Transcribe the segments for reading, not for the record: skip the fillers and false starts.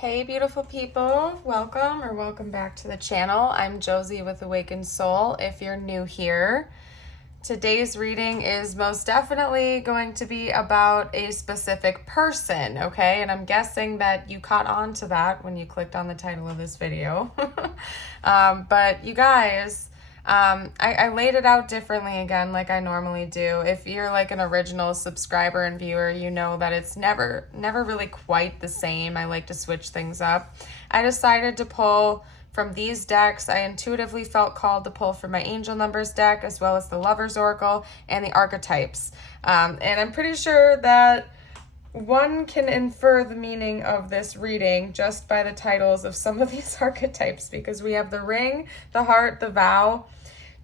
Hey beautiful people, welcome back to the channel. I'm Josie with Awakened Soul. If you're new here, today's reading is most definitely going to be about a specific person, okay? And I'm guessing that you caught on to that when you clicked on the title of this video. But you guys, I laid it out differently again, like I normally do. If you're like an original subscriber and viewer, you know that it's never really quite the same. I like to switch things up. I decided to pull from these decks. I intuitively felt called to pull from my angel numbers deck, as well as the Lover's Oracle and the archetypes. And I'm pretty sure that one can infer the meaning of this reading just by the titles of some of these archetypes, because we have the ring, the heart, the vow.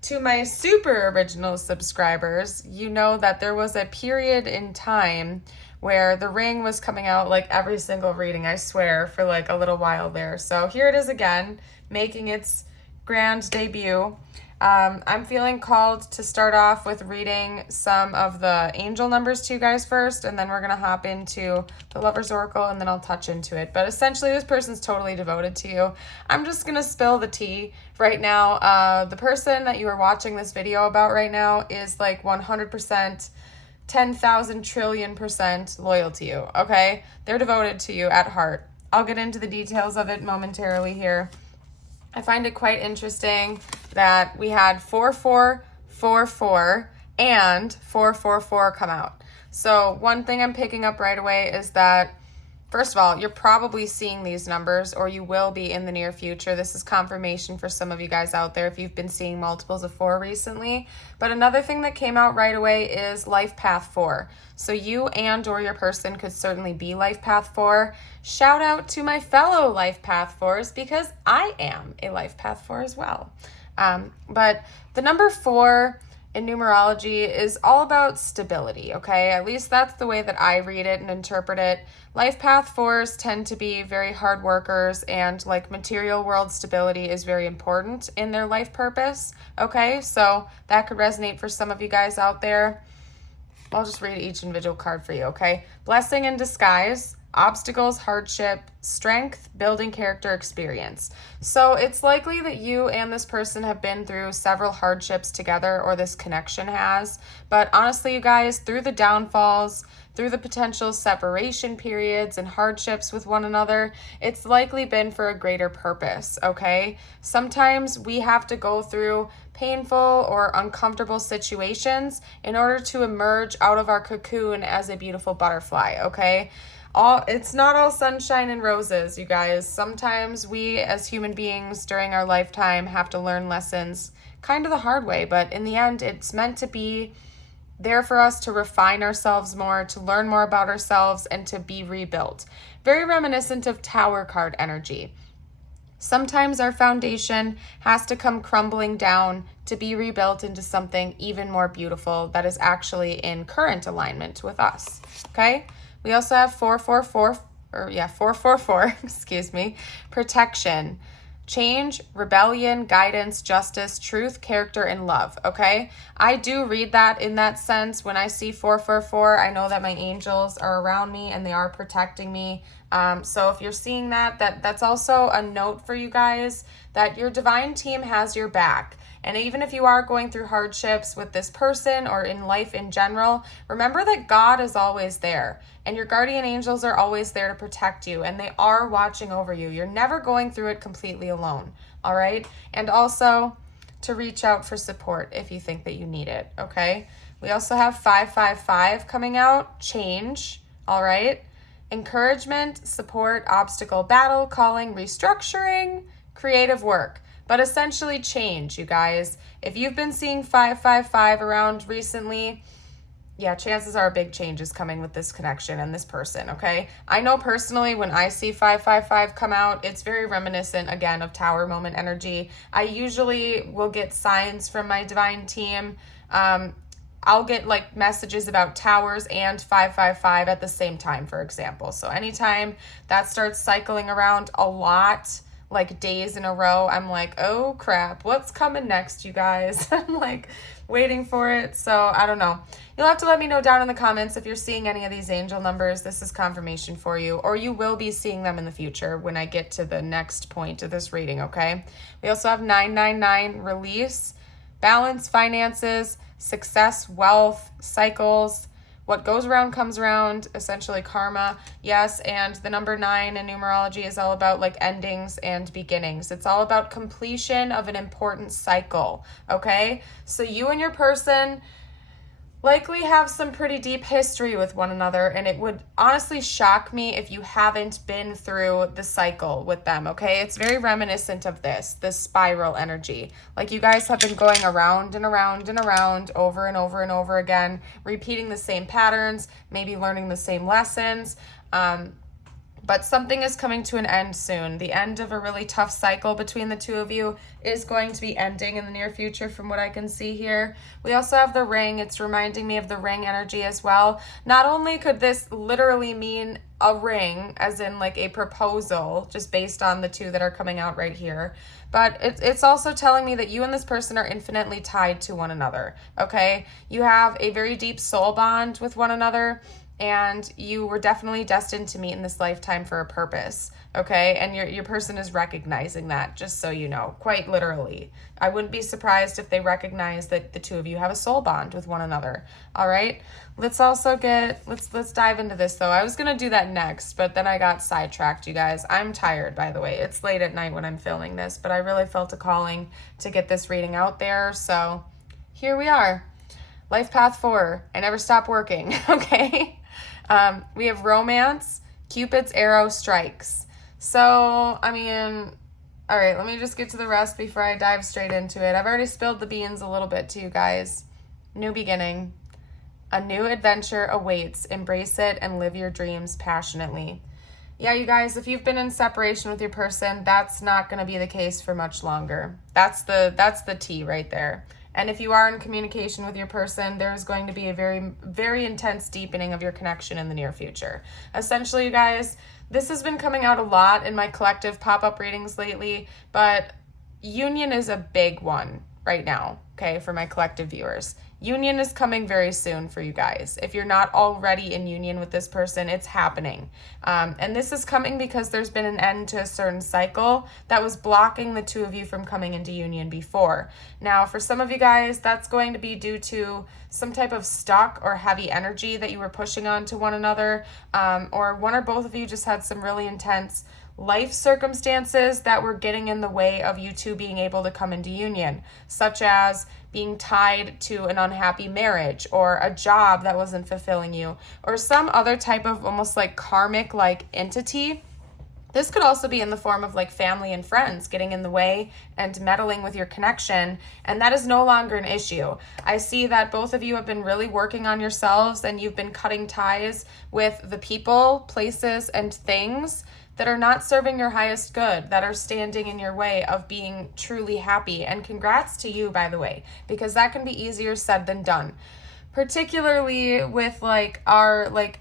To my super original subscribers, you know that there was a period in time where the ring was coming out like every single reading, I swear, for like a little while there. So here it is again, making its grand debut. I'm feeling called to start off with reading some of the angel numbers to you guys first, and then we're going to hop into the Lover's Oracle, and then I'll touch into it. But essentially, this person's totally devoted to you. I'm just going to spill the tea right now. The person that you are watching this video about right now is like 100%, 10,000 trillion% loyal to you, okay? They're devoted to you at heart. I'll get into the details of it momentarily here. I find it quite interesting that we had 4444 and 444 come out. So one thing I'm picking up right away is that, first of all, you're probably seeing these numbers, or you will be in the near future. This is confirmation for some of you guys out there if you've been seeing multiples of 4 recently. But another thing that came out right away is life path 4. So you and or your person could certainly be life path 4. Shout out to my fellow life path 4s, because I am a life path 4 as well. But the number 4 in numerology is all about stability, okay? At least that's the way that I read it and interpret it. Life path 4s tend to be very hard workers, and like material world stability is very important in their life purpose, okay? So that could resonate for some of you guys out there. I'll just read each individual card for you, okay? Blessing in disguise, obstacles, hardship, strength, building character, experience. So it's likely that you and this person have been through several hardships together, or this connection has. But honestly, you guys, through the downfalls, through the potential separation periods and hardships with one another, it's likely been for a greater purpose, okay? Sometimes we have to go through painful or uncomfortable situations in order to emerge out of our cocoon as a beautiful butterfly, okay? It's not all sunshine and roses, you guys. Sometimes we as human beings during our lifetime have to learn lessons kind of the hard way, but in the end, it's meant to be there for us to refine ourselves more, to learn more about ourselves, and to be rebuilt. Very reminiscent of Tower card energy. Sometimes our foundation has to come crumbling down to be rebuilt into something even more beautiful that is actually in current alignment with us, okay? We also have 444, excuse me, protection, change, rebellion, guidance, justice, truth, character, and love, okay? I do read that in that sense. When I see 444, I know that my angels are around me and they are protecting me. So if you're seeing that's also a note for you guys that your divine team has your back. And even if you are going through hardships with this person or in life in general, remember that God is always there, and your guardian angels are always there to protect you, and they are watching over you. You're never going through it completely alone, all right? And also to reach out for support if you think that you need it, okay? We also have 555 coming out, change, all right? Encouragement, support, obstacle, battle, calling, restructuring, creative work. But essentially change, you guys. If you've been seeing 555 around recently, yeah, chances are a big change is coming with this connection and this person, okay? I know personally when I see 555 come out, it's very reminiscent, again, of Tower moment energy. I usually will get signs from my divine team. I'll get like messages about towers and 555 at the same time, for example. So anytime that starts cycling around a lot, like days in a row, I'm like, oh crap, what's coming next, you guys? I'm like, waiting for it. So I don't know. You'll have to let me know down in the comments if you're seeing any of these angel numbers. This is confirmation for you, or you will be seeing them in the future when I get to the next point of this reading, okay? We also have 999, release, balance, finances, success, wealth, cycles. What goes around comes around, essentially karma. Yes, and the number 9 in numerology is all about like endings and beginnings. It's all about completion of an important cycle, okay? So you and your person likely have some pretty deep history with one another, and it would honestly shock me if you haven't been through the cycle with them, okay? It's very reminiscent of this spiral energy. Like you guys have been going around and around and around over and over and over again, repeating the same patterns, maybe learning the same lessons, but something is coming to an end soon. The end of a really tough cycle between the two of you is going to be ending in the near future from what I can see here. We also have the ring. It's reminding me of the ring energy as well. Not only could this literally mean a ring, as in like a proposal, just based on the two that are coming out right here, but it's also telling me that you and this person are infinitely tied to one another, okay? You have a very deep soul bond with one another, and you were definitely destined to meet in this lifetime for a purpose, okay? And your person is recognizing that, just so you know, quite literally. I wouldn't be surprised if they recognize that the two of you have a soul bond with one another, all right? Let's also let's dive into this, though. I was going to do that next, but then I got sidetracked, you guys. I'm tired, by the way. It's late at night when I'm filming this, but I really felt a calling to get this reading out there, so here we are. Life path 4, I never stop working, okay? We have romance, Cupid's arrow strikes. So, I mean, all right, let me just get to the rest before I dive straight into it. I've already spilled the beans a little bit to you guys. New beginning. A new adventure awaits. Embrace it and live your dreams passionately. Yeah, you guys, if you've been in separation with your person, that's not going to be the case for much longer. That's the tea right there. And if you are in communication with your person, there's going to be a very, very intense deepening of your connection in the near future. Essentially, you guys, this has been coming out a lot in my collective pop-up readings lately, but union is a big one right now, okay, for my collective viewers. Union is coming very soon for you guys. If you're not already in union with this person, it's happening. And this is coming because there's been an end to a certain cycle that was blocking the two of you from coming into union before. Now, for some of you guys, that's going to be due to some type of stuck or heavy energy that you were pushing on to one another, or one or both of you just had some really intense life circumstances that were getting in the way of you two being able to come into union, such as being tied to an unhappy marriage or a job that wasn't fulfilling you, or some other type of almost like karmic like entity. This could also be in the form of like family and friends getting in the way and meddling with your connection, and that is no longer an issue. I see that both of you have been really working on yourselves, and you've been cutting ties with the people, places, and things that are not serving your highest good, that are standing in your way of being truly happy. And congrats to you, by the way, because that can be easier said than done, particularly with like our like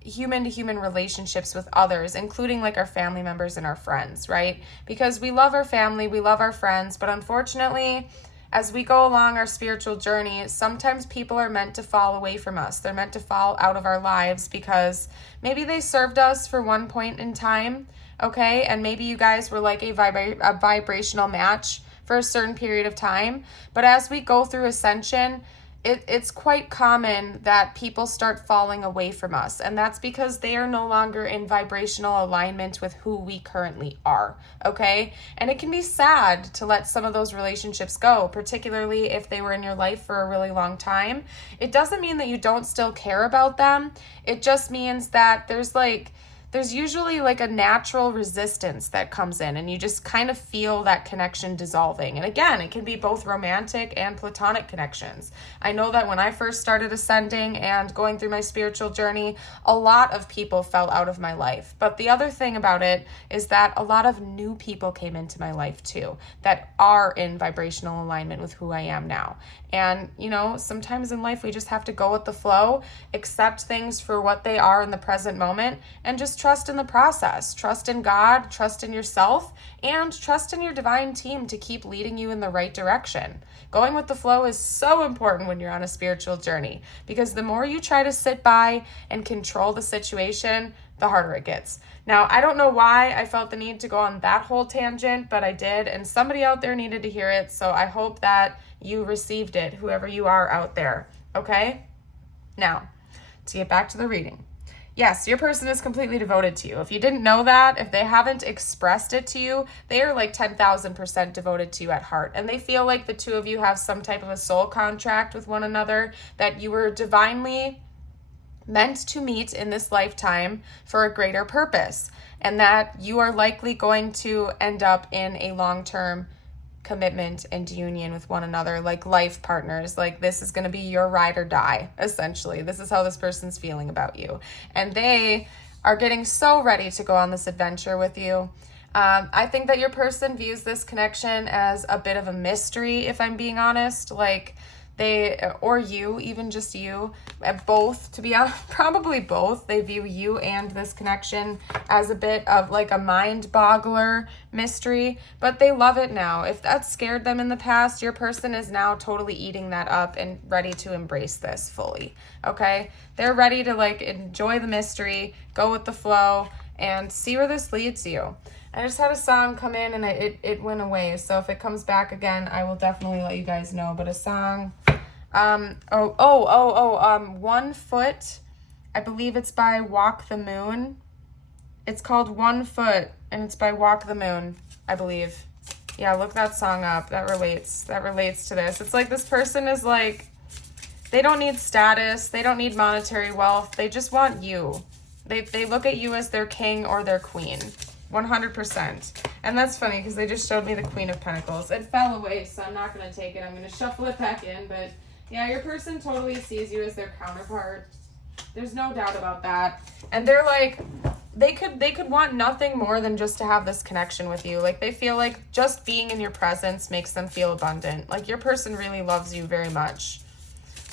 human to human relationships with others, including like our family members and our friends, right? Because we love our family, we love our friends, but unfortunately, as we go along our spiritual journey, sometimes people are meant to fall away from us. They're meant to fall out of our lives because maybe they served us for one point in time, okay? And maybe you guys were like a vibrational match for a certain period of time. But as we go through ascension, it's quite common that people start falling away from us, and that's because they are no longer in vibrational alignment with who we currently are, okay? And it can be sad to let some of those relationships go, particularly if they were in your life for a really long time. It doesn't mean that you don't still care about them. It just means that there's usually like a natural resistance that comes in, and you just kind of feel that connection dissolving. And again, it can be both romantic and platonic connections. I know that when I first started ascending and going through my spiritual journey, a lot of people fell out of my life. But the other thing about it is that a lot of new people came into my life too, that are in vibrational alignment with who I am now. And, you know, sometimes in life we just have to go with the flow, accept things for what they are in the present moment, and just trust in the process, trust in God, trust in yourself, and trust in your divine team to keep leading you in the right direction. Going with the flow is so important when you're on a spiritual journey, because the more you try to sit by and control the situation, the harder it gets. Now, I don't know why I felt the need to go on that whole tangent, but I did, and somebody out there needed to hear it, so I hope that you received it, whoever you are out there, okay? Now, to get back to the reading. Yes, your person is completely devoted to you. If you didn't know that, if they haven't expressed it to you, they are like 10,000% devoted to you at heart. And they feel like the two of you have some type of a soul contract with one another, that you were divinely meant to meet in this lifetime for a greater purpose, and that you are likely going to end up in a long-term commitment and union with one another, like life partners. Like, this is going to be your ride or die, essentially. This is how this person's feeling about you, and they are getting so ready to go on this adventure with you. I think that your person views this connection as a bit of a mystery, if I'm being honest. Like, they, or you, even just you, both, to be honest, probably both, they view you and this connection as a bit of like a mind boggler mystery, but they love it now. If that scared them in the past, your person is now totally eating that up and ready to embrace this fully, okay? They're ready to like enjoy the mystery, go with the flow, and see where this leads you. I just had a song come in and it went away. So if it comes back again, I will definitely let you guys know. But a song, 1 Foot. I believe it's by Walk the Moon. It's called 1 Foot and it's by Walk the Moon, I believe. Yeah, look that song up. That relates to this. It's like this person is like, they don't need status. They don't need monetary wealth. They just want you. They look at you as their king or their queen. 100%. And that's funny because they just showed me the Queen of Pentacles. It fell away, so I'm not going to take it. I'm going to shuffle it back in. But yeah, your person totally sees you as their counterpart. There's no doubt about that. And they're like, they could want nothing more than just to have this connection with you. Like, they feel like just being in your presence makes them feel abundant. Like, your person really loves you very much.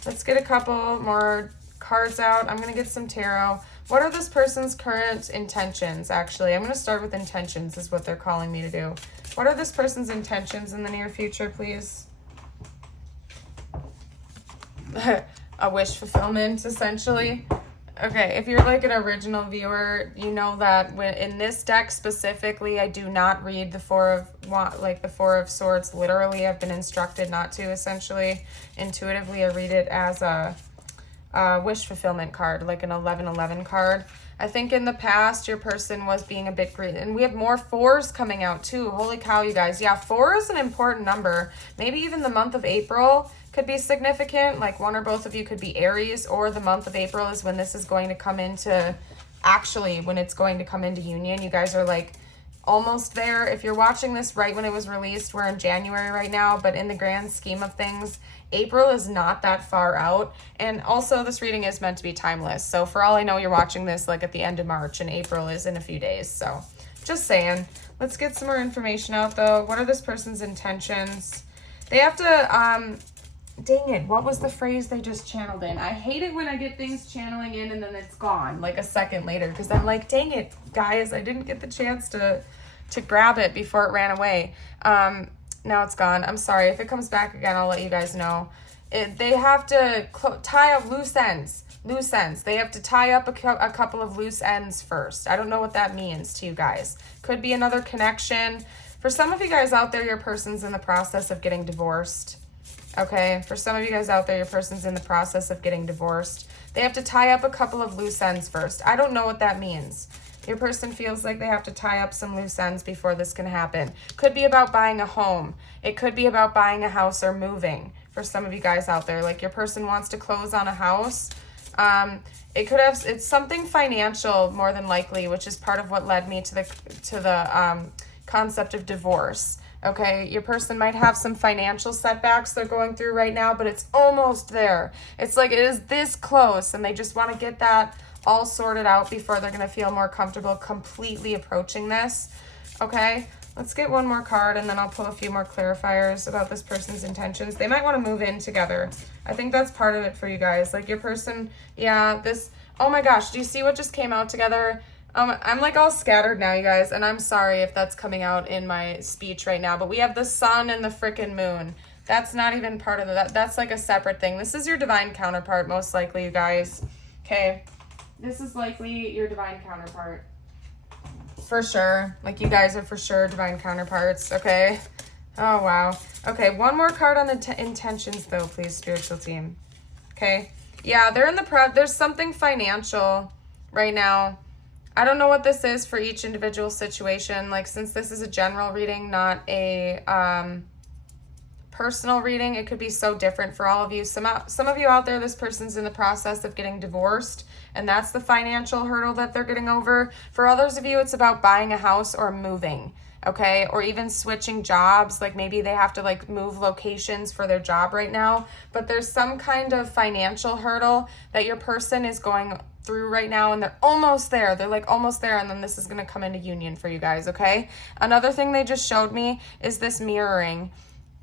Let's get a couple more cards out. I'm going to get some tarot. What are this person's current intentions, actually? I'm going to start with intentions, is what they're calling me to do. What are this person's intentions in the near future, please? A wish fulfillment, essentially. Okay, if you're like an original viewer, you know that when in this deck specifically, I do not read the Four of Swords literally. I've been instructed not to, essentially. Intuitively, I read it as a wish fulfillment card, like an 1111 card. I think in the past your person was being a bit greedy, and we have more 4s coming out too. Holy cow, you guys. Yeah, 4 is an important number. Maybe even the month of April could be significant. Like, one or both of you could be Aries, or the month of April is when this is going to come into, actually, when it's going to come into union. You guys are like almost there. If you're watching this right when it was released, we're in January right now, but in the grand scheme of things, April is not that far out. And also, this reading is meant to be timeless. So for all I know, you're watching this like at the end of March, and April is in a few days. So just saying. Let's get some more information out, though. What are this person's intentions? They have to, dang it, what was the phrase they just channeled in? I hate it when I get things channeling in and then it's gone like a second later, because I'm like, dang it, guys, I didn't get the chance to grab it before it ran away. Now it's gone. I'm sorry. If it comes back again, I'll let you guys know. They have to tie up loose ends. They have to tie up a couple of loose ends first. I don't know what that means to you guys. Could be another connection. For some of you guys out there, your person's in the process of getting divorced. Okay? For some of you guys out there, your person's in the process of getting divorced. They have to tie up a couple of loose ends first. I don't know what that means. Your person feels like they have to tie up some loose ends before this can happen. Could be about buying a home. It could be about buying a house or moving. For some of you guys out there, like, your person wants to close on a house. It's something financial more than likely, which is part of what led me to the concept of divorce. Okay, your person might have some financial setbacks they're going through right now, but it's almost there. It's like it is this close, and they just want to get that all sorted out before they're going to feel more comfortable completely approaching this. Okay, let's get one more card, and then I'll pull a few more clarifiers about this person's intentions. They might want to move in together. I think that's part of it for you guys. Like, your person, yeah, this, oh my gosh, do you see what just came out together? I'm like all scattered now, you guys, and I'm sorry if that's coming out in my speech right now, but we have the sun and the frickin' moon. That's not even part of that's like a separate thing. This is your divine counterpart, most likely, you guys. Okay, this is likely your divine counterpart. For sure. Like, you guys are for sure divine counterparts, okay? Oh, wow. Okay, one more card on the intentions, though, please, spiritual team. Okay. Yeah, they're in the there's something financial right now. I don't know what this is for each individual situation. Like, since this is a general reading, not a personal reading, it could be so different for all of you. Some of you out there, this person's in the process of getting divorced, and that's the financial hurdle that they're getting over. For others of you, it's about buying a house or moving, okay? Or even switching jobs. Like, maybe they have to like move locations for their job right now, but there's some kind of financial hurdle that your person is going through right now, and they're almost there. They're like almost there, and then this is going to come into union for you guys, okay? Another thing they just showed me is this mirroring.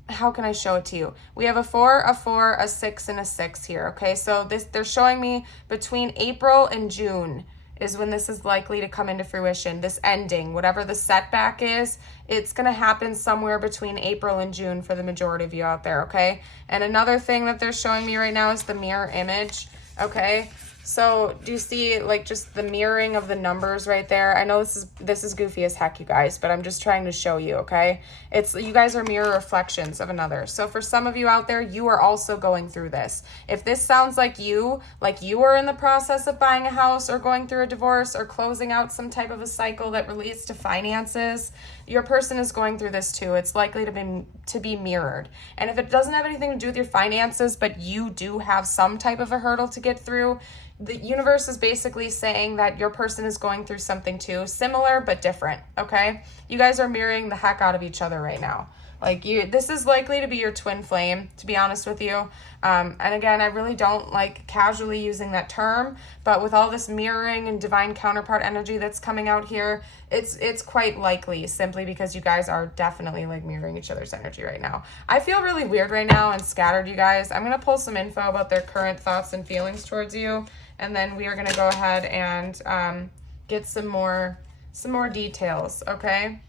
How can I show it to you? We have a 4, a 4, a 6, and a 6 here, okay? So they're showing me between April and June is when this is likely to come into fruition. This ending, whatever the setback is, it's going to happen somewhere between April and June for the majority of you out there, okay? And another thing that they're showing me right now is the mirror image, okay? So do you see like just the mirroring of the numbers right there? I know this is goofy as heck, you guys, but I'm just trying to show you, okay? It's you guys are mirror reflections of another. So for some of you out there, you are also going through this. If this sounds like you are in the process of buying a house or going through a divorce or closing out some type of a cycle that relates to finances, your person is going through this too. It's likely to be mirrored. And if it doesn't have anything to do with your finances, but you do have some type of a hurdle to get through, the universe is basically saying that your person is going through something too, similar but different, okay? You guys are mirroring the heck out of each other right now. Like, this is likely to be your twin flame, to be honest with you. And again, I really don't like casually using that term, but with all this mirroring and divine counterpart energy that's coming out here, it's quite likely, simply because you guys are definitely like mirroring each other's energy right now. I feel really weird right now and scattered, you guys. I'm going to pull some info about their current thoughts and feelings towards you, and then we are going to go ahead and get some more details, okay?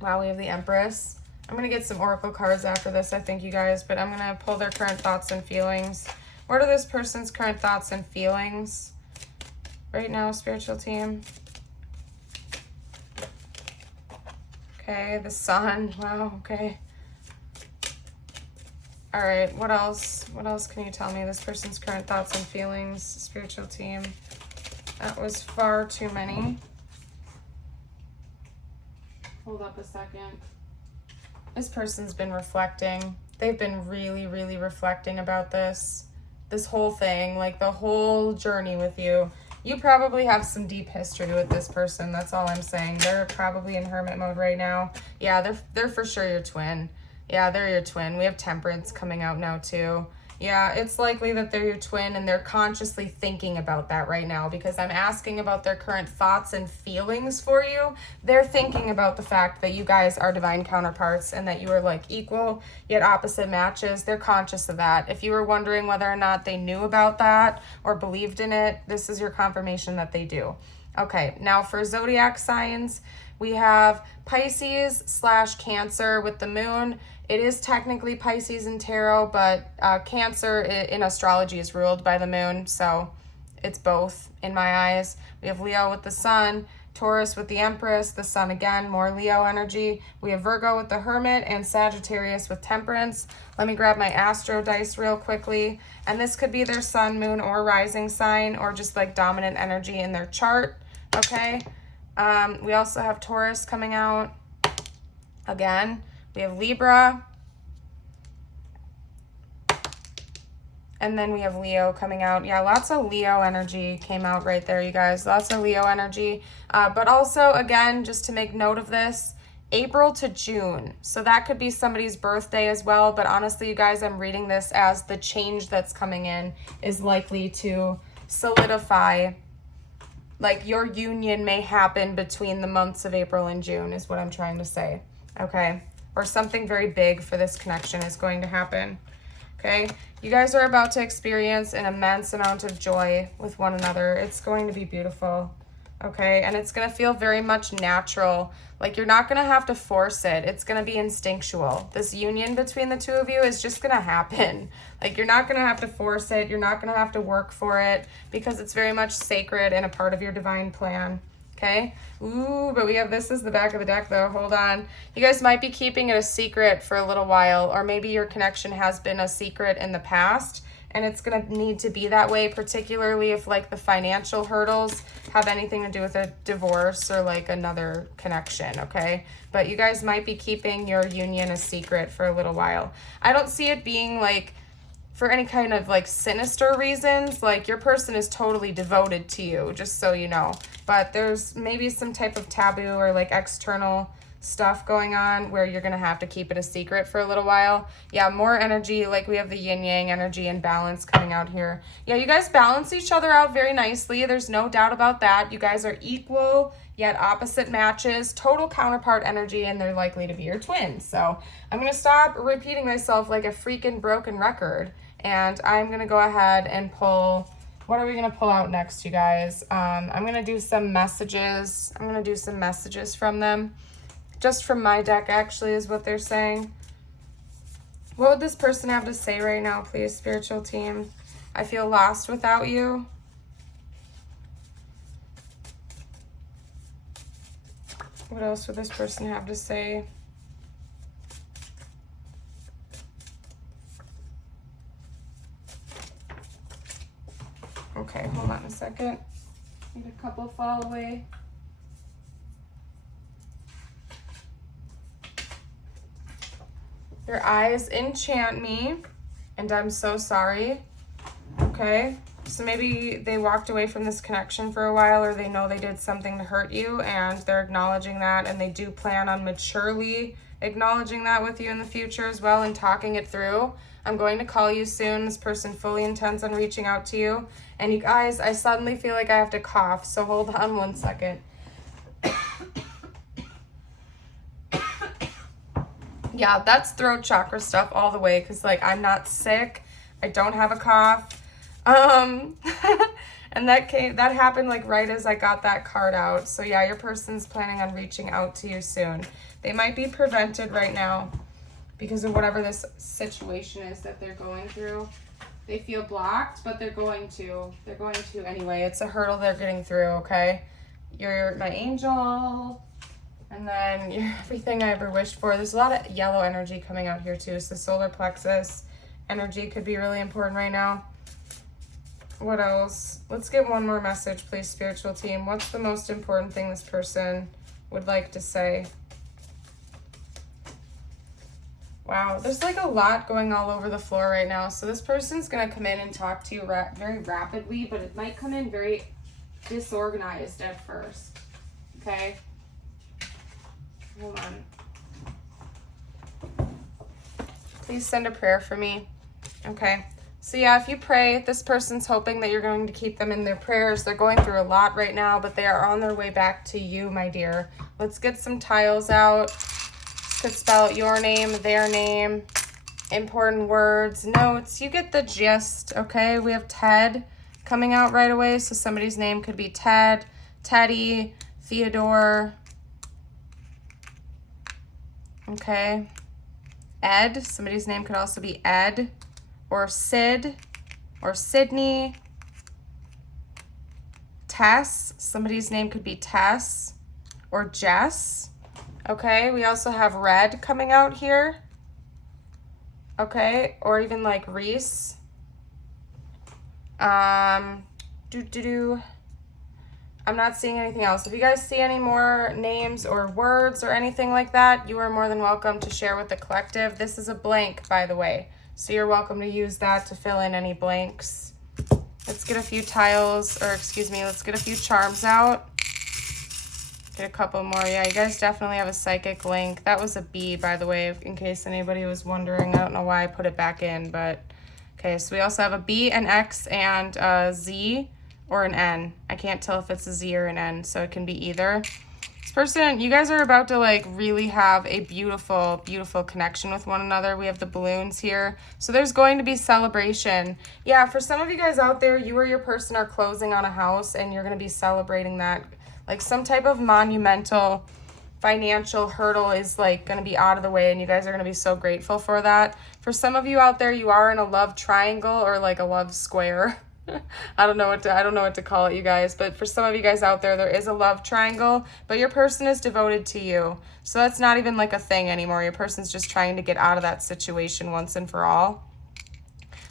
Wow, we have the Empress. I'm going to get some oracle cards after this, I think, you guys, but I'm going to pull their current thoughts and feelings. What are this person's current thoughts and feelings right now, spiritual team? Okay, the Sun. Wow, okay. All right, what else? What else can you tell me? This person's current thoughts and feelings, spiritual team. That was far too many. Hold up a second. This person's been reflecting. They've been really, really reflecting about this whole thing, like the whole journey with you. You probably have some deep history with this person. That's all I'm saying. They're probably in hermit mode right now. Yeah, they're for sure your twin. Yeah, they're your twin. We have Temperance coming out now too. Yeah, it's likely that they're your twin, and they're consciously thinking about that right now because I'm asking about their current thoughts and feelings for you. They're thinking about the fact that you guys are divine counterparts and that you are like equal yet opposite matches. They're conscious of that. If you were wondering whether or not they knew about that or believed in it, this is your confirmation that they do. Okay, now for zodiac signs, we have Pisces/Cancer with the moon. It is technically Pisces in tarot, but Cancer in astrology is ruled by the moon, so it's both in my eyes. We have Leo with the sun, Taurus with the Empress, the sun again, more Leo energy. We have Virgo with the Hermit and Sagittarius with Temperance. Let me grab my Astro dice real quickly. And this could be their sun, moon, or rising sign, or just like dominant energy in their chart, okay? We also have Taurus coming out again. We have Libra. And then we have Leo coming out. Yeah, lots of Leo energy came out right there, you guys. Lots of Leo energy. But also, again, just to make note of this, April to June. So that could be somebody's birthday as well. But honestly, you guys, I'm reading this as the change that's coming in is likely to solidify. Like, your union may happen between the months of April and June is what I'm trying to say, okay? Or something very big for this connection is going to happen, okay? You guys are about to experience an immense amount of joy with one another. It's going to be beautiful. okay? And it's going to feel very much natural. Like you're not going to have to force it. It's going to be instinctual. This union between the two of you is just going to happen. Like you're not going to have to force it. You're not going to have to work for it because it's very much sacred and a part of your divine plan. Okay. Ooh, but we have this as the back of the deck though. Hold on. You guys might be keeping it a secret for a little while, or maybe your connection has been a secret in the past and it's going to need to be that way, particularly if like the financial hurdles have anything to do with a divorce or like another connection. Okay. But you guys might be keeping your union a secret for a little while. I don't see it being like for any kind of like sinister reasons. Like your person is totally devoted to you, just so you know. But there's maybe some type of taboo or like external stuff going on where you're gonna have to keep it a secret for a little while. Yeah, more energy, like we have the yin yang energy and balance coming out here. Yeah, you guys balance each other out very nicely. There's no doubt about that. You guys are equal yet opposite matches, total counterpart energy, and they're likely to be your twins. So I'm gonna stop repeating myself like a freaking broken record, and I'm gonna go ahead and pull. What are we gonna pull out next, you guys? I'm gonna do some messages. I'm gonna do some messages from them. Just from my deck, actually, is what they're saying. What would this person have to say right now, please, spiritual team? I feel lost without you. What else would this person have to say? Okay, hold on a second. Need a couple fall away. Your eyes enchant me, and I'm so sorry. Okay, so maybe they walked away from this connection for a while, or they know they did something to hurt you, and they're acknowledging that, and they do plan on maturely acknowledging that with you in the future as well and talking it through. I'm going to call you soon. This person fully intends on reaching out to you. And you guys, I suddenly feel like I have to cough, so hold on one second. Yeah, that's throat chakra stuff all the way, because like I'm not sick, I don't have a cough, and that happened like right as I got that card out. So yeah, your person's planning on reaching out to you soon. They might be prevented right now because of whatever this situation is that they're going through. They feel blocked, but they're going to anyway. It's a hurdle they're getting through. Okay, you're my angel. And then you're everything I ever wished for. There's a lot of yellow energy coming out here too. So solar plexus energy could be really important right now. What else? Let's get one more message, please, spiritual team. What's the most important thing this person would like to say? Wow, there's like a lot going all over the floor right now. So this person's going to come in and talk to you very rapidly, but it might come in very disorganized at first. Okay? Hold on. Please send a prayer for me. Okay. So yeah, if you pray, this person's hoping that you're going to keep them in their prayers. They're going through a lot right now, but they are on their way back to you, my dear. Let's get some tiles out. Could spell out your name, their name, important words, notes. You get the gist, okay? We have Ted coming out right away. So somebody's name could be Ted, Teddy, Theodore. Okay, Ed, somebody's name could also be Ed, or Sid, or Sydney. Tess, somebody's name could be Tess, or Jess. Okay, we also have Red coming out here. Okay, or even like Reese. I'm not seeing anything else. If you guys see any more names or words or anything like that, you are more than welcome to share with the collective. This is a blank, by the way, so you're welcome to use that to fill in any blanks. Let's get a few tiles, or excuse me, let's get a few charms out. Get a couple more. Yeah, you guys definitely have a psychic link. That was a B, by the way, in case anybody was wondering. I don't know why I put it back in, but okay, so we also have a B, an X, and a Z. Or an N. I can't tell if it's a Z or an N, so it can be either. This person, you guys are about to like really have a beautiful, beautiful connection with one another. We have the balloons here. So there's going to be celebration. Yeah, for some of you guys out there, you or your person are closing on a house and you're going to be celebrating that. Like some type of monumental financial hurdle is like going to be out of the way, and you guys are going to be so grateful for that. For some of you out there, you are in a love triangle or like a love square. I don't know what to call it, you guys, but for some of you guys out there, there is a love triangle, but your person is devoted to you. So that's not even like a thing anymore. Your person's just trying to get out of that situation once and for all.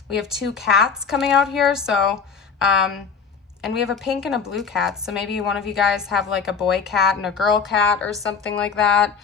We have 2 cats coming out here, so and we have a pink and a blue cat, so maybe one of you guys have like a boy cat and a girl cat or something like that.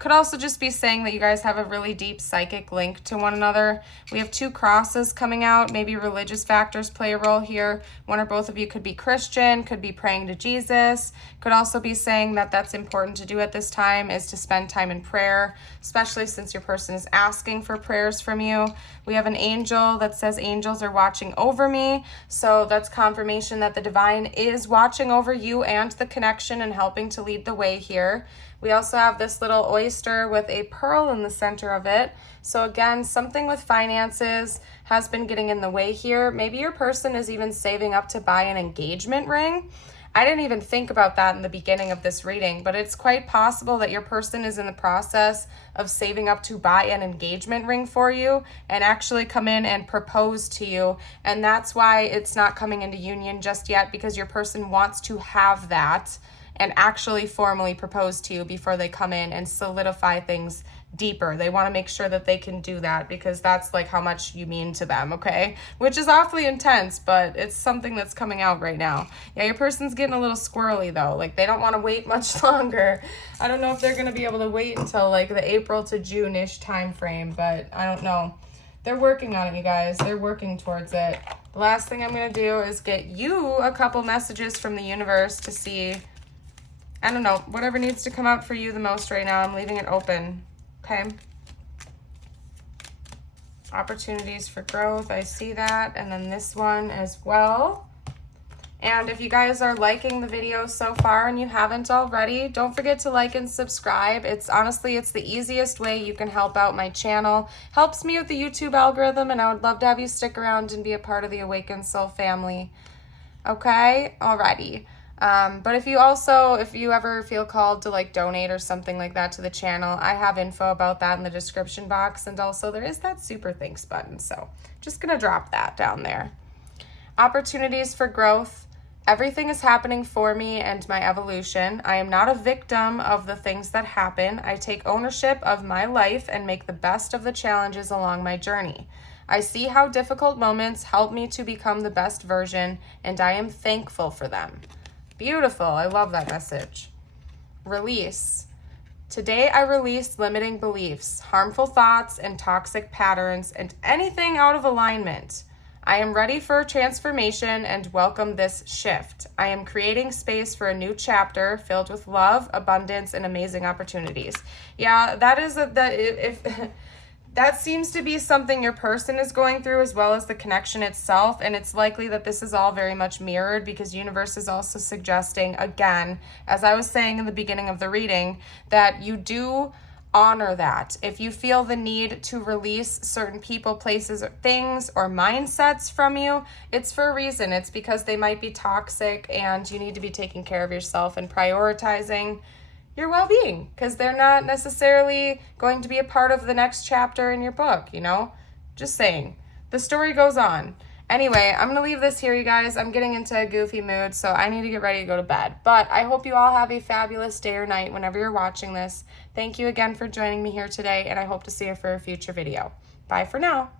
Could also just be saying that you guys have a really deep psychic link to one another. We have 2 crosses coming out. Maybe religious factors play a role here. One or both of you could be Christian, could be praying to Jesus. Could also be saying that that's important to do at this time, is to spend time in prayer, especially since your person is asking for prayers from you. We have an angel that says angels are watching over me. So that's confirmation that the divine is watching over you and the connection and helping to lead the way here. We also have this little oyster with a pearl in the center of it. So again, something with finances has been getting in the way here. Maybe your person is even saving up to buy an engagement ring. I didn't even think about that in the beginning of this reading, but it's quite possible that your person is in the process of saving up to buy an engagement ring for you and actually come in and propose to you. And that's why it's not coming into union just yet, because your person wants to have that and actually formally propose to you before they come in and solidify things deeper. They want to make sure that they can do that because that's like how much you mean to them, okay? Which is awfully intense, but it's something that's coming out right now. Yeah, your person's getting a little squirrely though. Like they don't want to wait much longer. I don't know if they're going to be able to wait until like the April to June-ish time frame, but I don't know. They're working on it, you guys. They're working towards it. The last thing I'm going to do is get you a couple messages from the universe to see, I don't know, whatever needs to come out for you the most right now. I'm leaving it open. Okay. Opportunities for growth. I see that. And then this one as well. And if you guys are liking the video so far and you haven't already, don't forget to like and subscribe. It's honestly, it's the easiest way you can help out my channel. Helps me with the YouTube algorithm, and I would love to have you stick around and be a part of the Awakened Soul family. Okay? Alrighty. But if you ever feel called to like donate or something like that to the channel, I have info about that in the description box. And also there is that super thanks button. So just going to drop that down there. Opportunities for growth. Everything is happening for me and my evolution. I am not a victim of the things that happen. I take ownership of my life and make the best of the challenges along my journey. I see how difficult moments help me to become the best version, and I am thankful for them. Beautiful. I love that message. Release. Today I release limiting beliefs, harmful thoughts, and toxic patterns, and anything out of alignment. I am ready for transformation and welcome this shift. I am creating space for a new chapter filled with love, abundance, and amazing opportunities. Yeah, that seems to be something your person is going through, as well as the connection itself. And it's likely that this is all very much mirrored, because universe is also suggesting, again, as I was saying in the beginning of the reading, that you do honor that. If you feel the need to release certain people, places, things, or mindsets from you, it's for a reason. It's because they might be toxic and you need to be taking care of yourself and prioritizing your well-being, because they're not necessarily going to be a part of the next chapter in your book, you know? Just saying. The story goes on. Anyway, I'm going to leave this here, you guys. I'm getting into a goofy mood, so I need to get ready to go to bed. But I hope you all have a fabulous day or night whenever you're watching this. Thank you again for joining me here today, and I hope to see you for a future video. Bye for now.